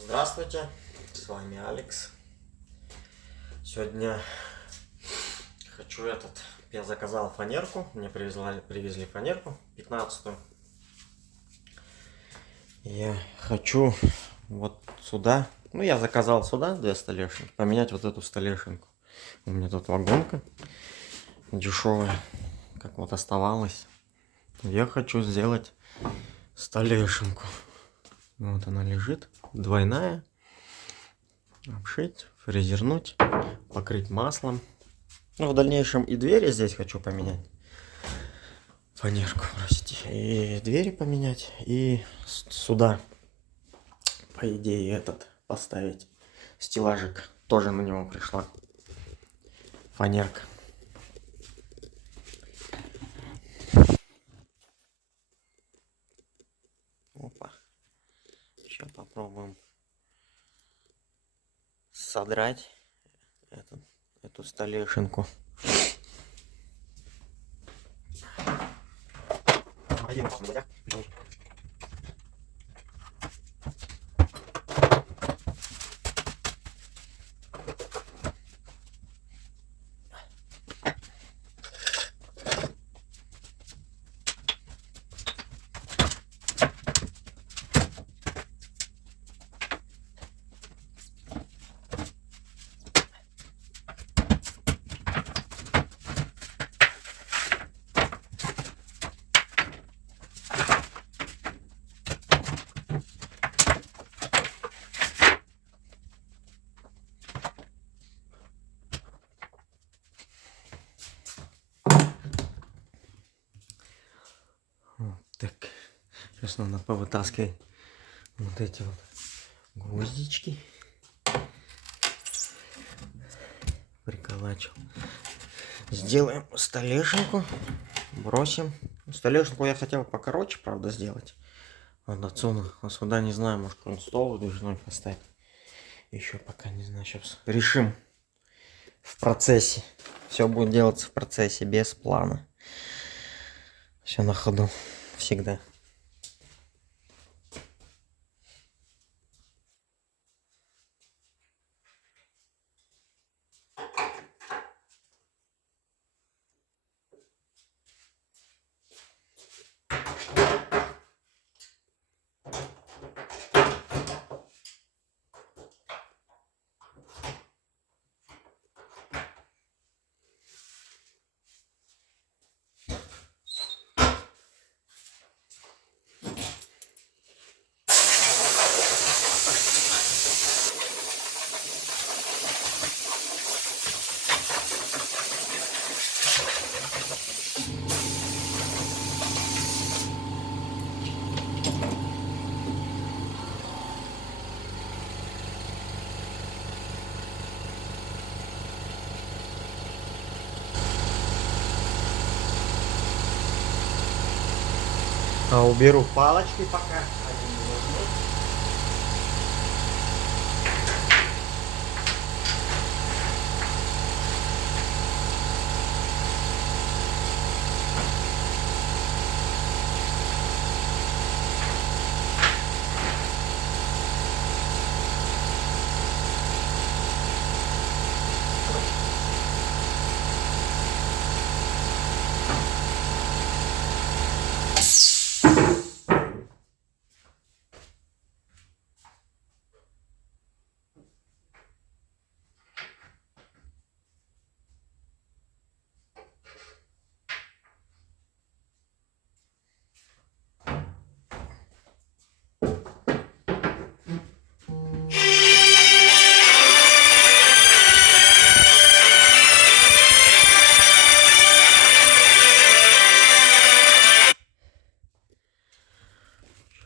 Здравствуйте, с вами Алекс. Сегодня я заказал фанерку, мне привезли фанерку 15-ю. Я хочу вот сюда, я заказал сюда 2 столешники, поменять вот эту столешинку. У меня тут вагонка дешевая, как вот оставалось. Я хочу сделать столешинку. Вот она лежит, двойная. Обшить, фрезернуть, покрыть маслом. В дальнейшем и двери здесь хочу поменять. Фанерку, простите. И двери поменять. И сюда, по идее, поставить стеллажик. Тоже на него пришла фанерка. Опа. Сейчас попробуем содрать эту столешинку. Так, сейчас надо повытаскивать вот эти вот гвоздички. Приколачивал. Сделаем столешнику. Бросим. Столешнику я хотел покороче, правда, сделать. Вот отсюда. А сюда не знаю, может какой-нибудь стол выдвижной поставить. Еще пока не знаю. Сейчас решим в процессе. Все будет делаться в процессе, без плана. Все на ходу. Всегда. А уберу палочки пока.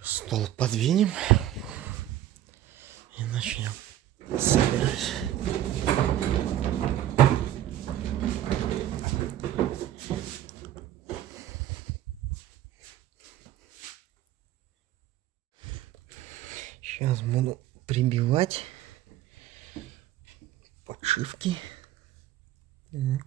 Стол подвинем и начнем собирать. Сейчас буду прибивать подшивки. Так.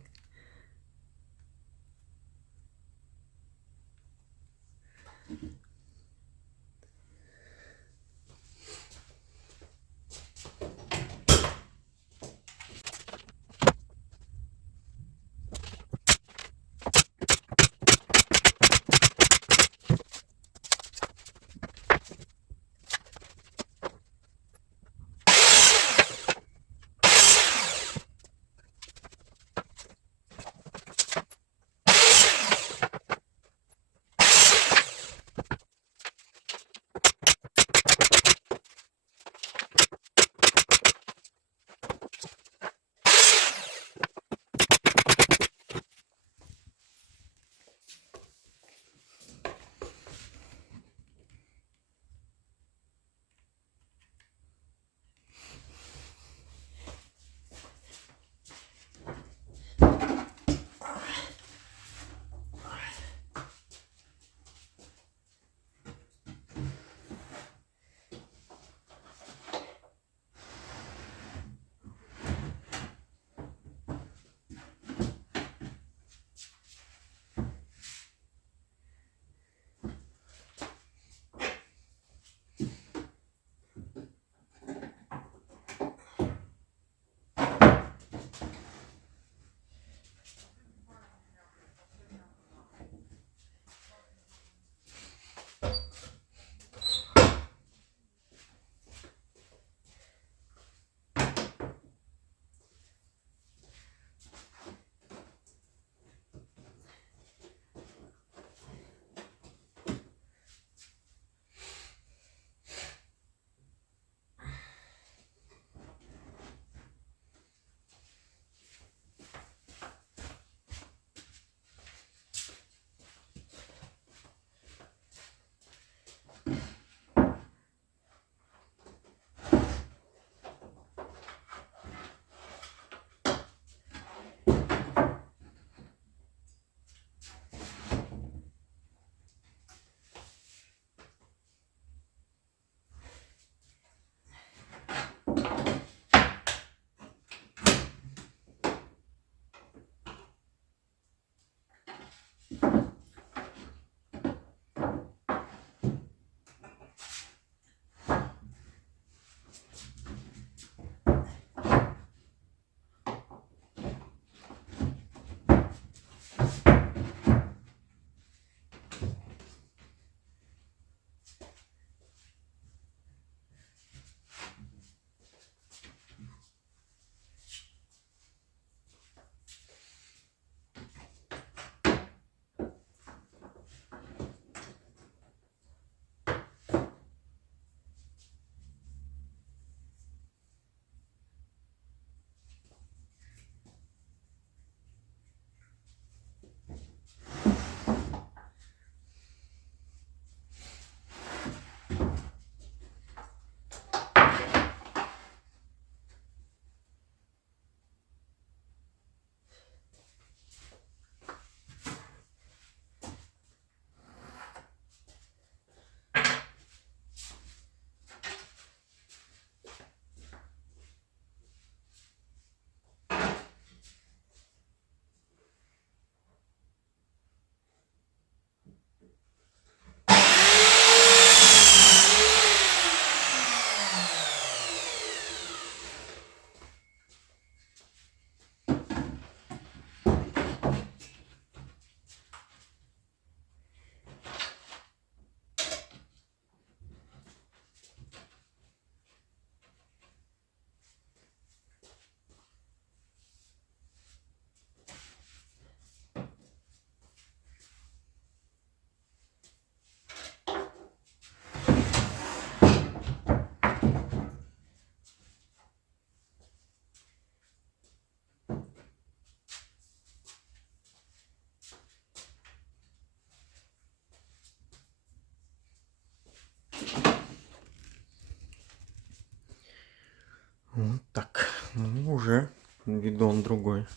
Вот так. Ну, уже видон другой.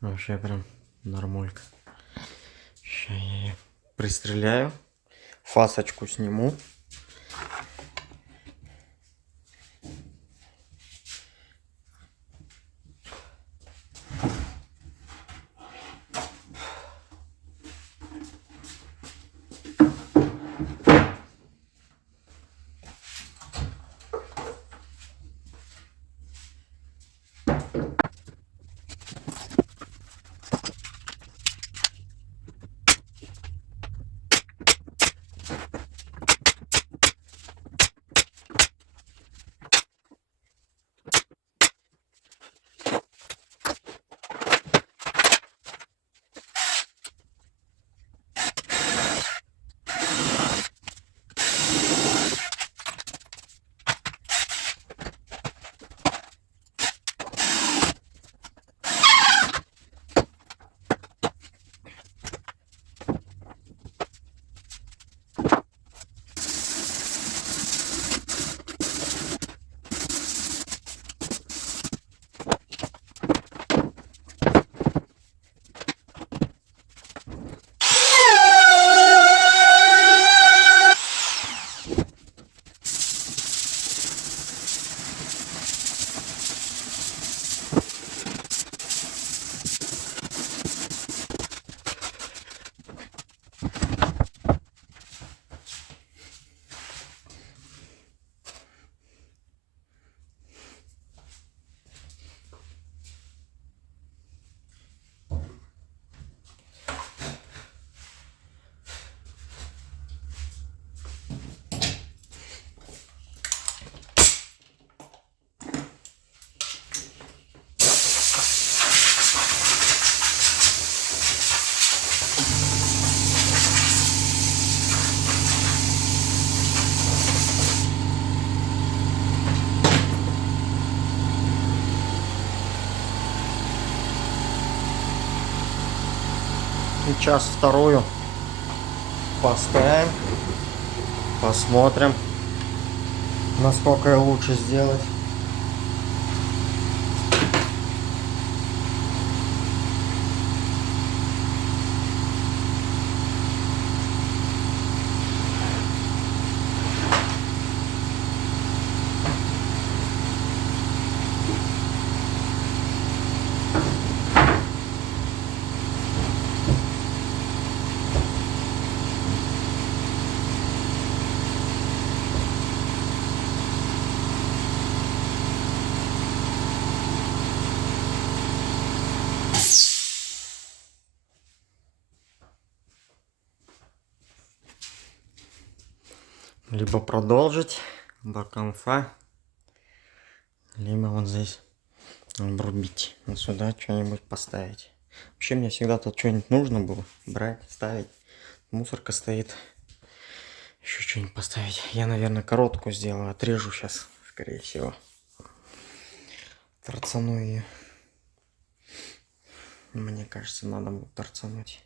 Вообще прям нормулька. Сейчас я ее пристреляю. Фасочку сниму. Сейчас вторую поставим. Посмотрим, насколько ее лучше сделать. Либо продолжить до конца, либо вот здесь обрубить. Вот сюда что-нибудь поставить. Вообще мне всегда тут что-нибудь нужно было брать, ставить. Мусорка стоит. Еще что-нибудь поставить. Я, наверное, короткую сделаю. Отрежу сейчас, скорее всего. Торцану ее. Мне кажется, надо будет торцануть.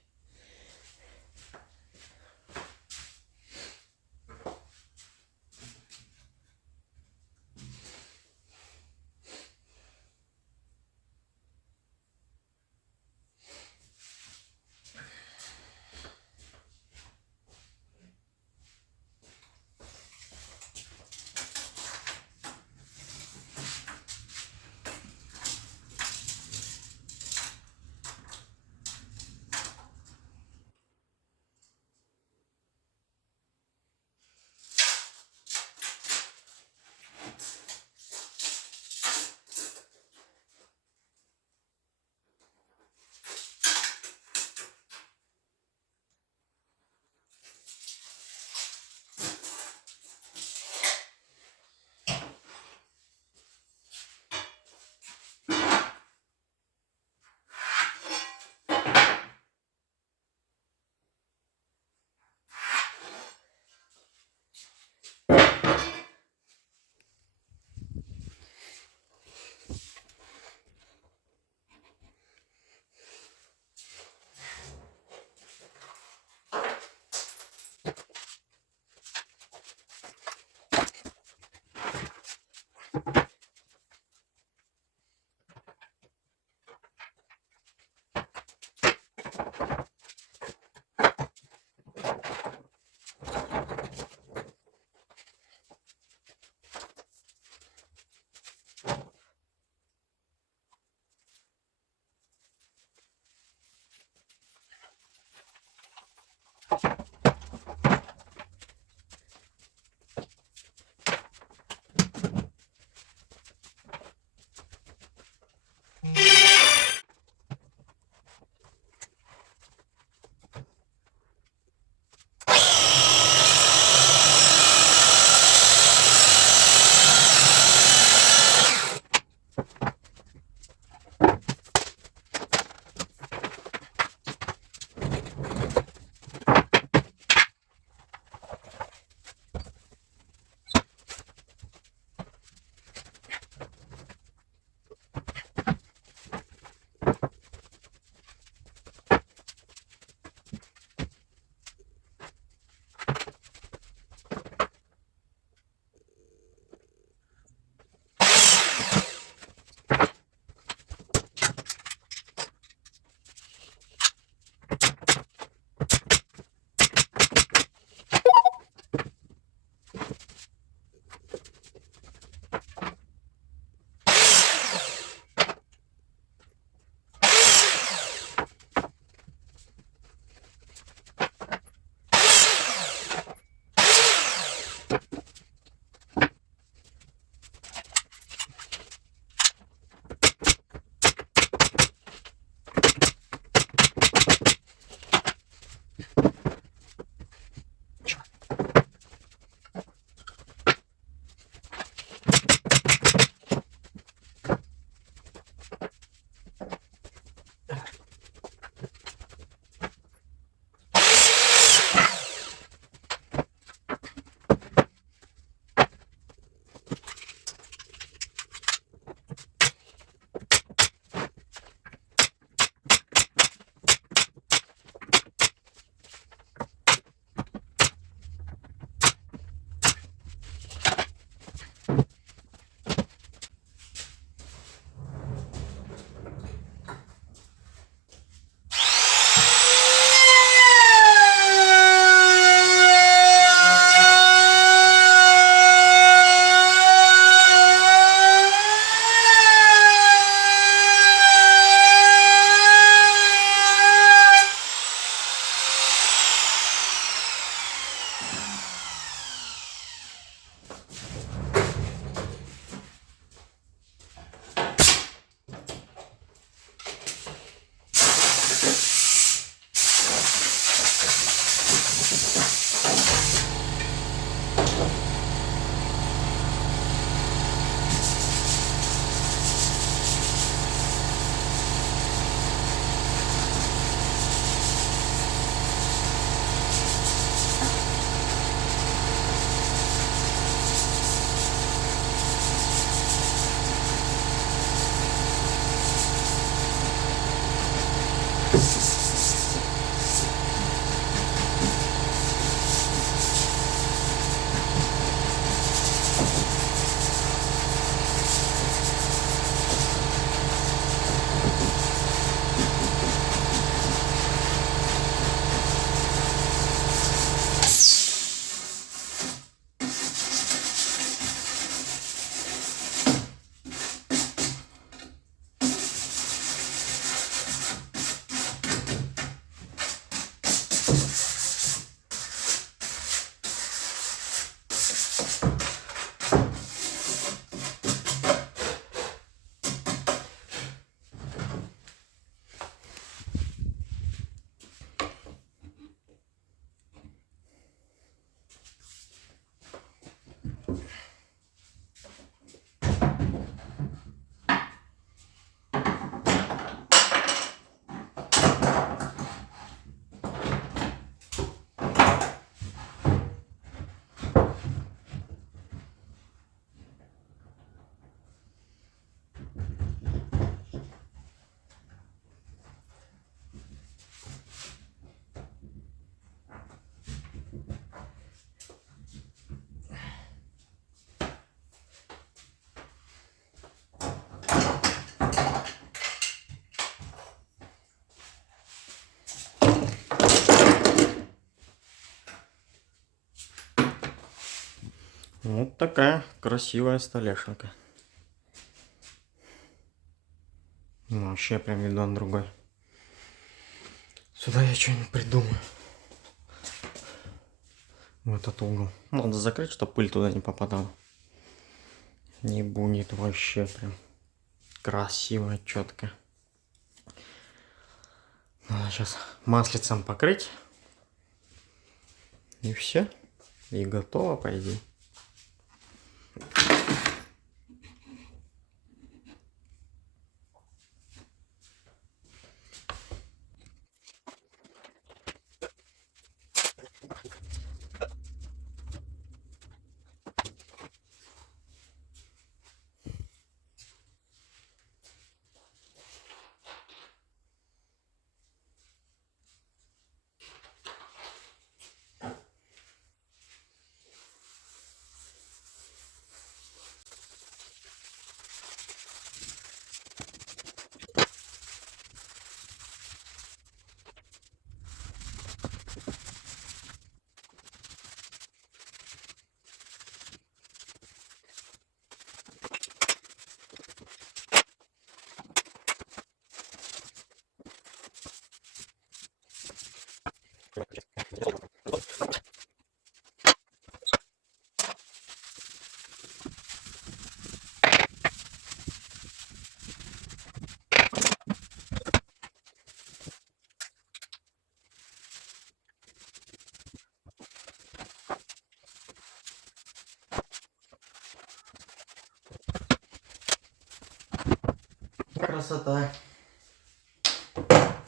Вот такая красивая столешница. Ну, вообще прям видон другой. Сюда я что-нибудь придумаю. В этот угол. Надо закрыть, чтобы пыль туда не попадала. Не будет вообще прям красиво, четко. Надо сейчас маслицем покрыть. И все. И готово, по идее. Красота.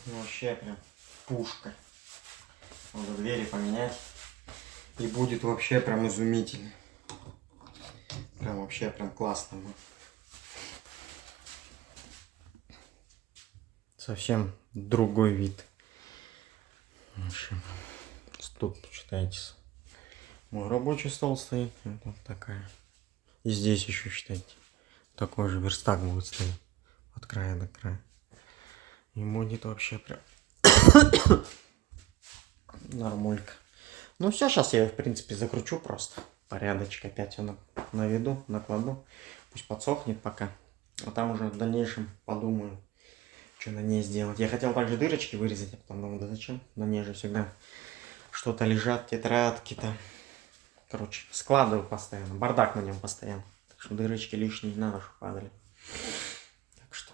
Вообще прям пушка. Надо двери поменять. И будет вообще прям изумительно. Прям вообще прям классно. Совсем другой вид. В общем, тут, считайте, мой рабочий стол стоит. Вот такая. И здесь еще, считайте, такой же верстак будет стоять. От края до края. И будет вообще прям нормулька. Ну все, сейчас я, в принципе, закручу просто. Порядочек опять я наведу, накладу. Пусть подсохнет пока. А там уже в дальнейшем подумаю, что на ней сделать. Я хотел также дырочки вырезать, а потом думаю, да зачем? На ней же всегда что-то лежат, тетрадки-то. Короче, складываю постоянно. Бардак на нем постоянно. Так что дырочки лишние не надо, чтобы падали. Так что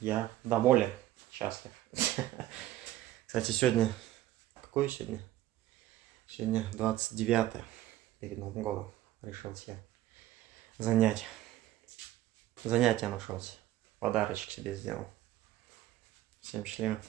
я доволен, счастлив. Кстати, сегодня... Какое сегодня? Сегодня 29-е. Перед Новым годом решил себе занятие нашелся. Подарочек себе сделал. Всем счастливо.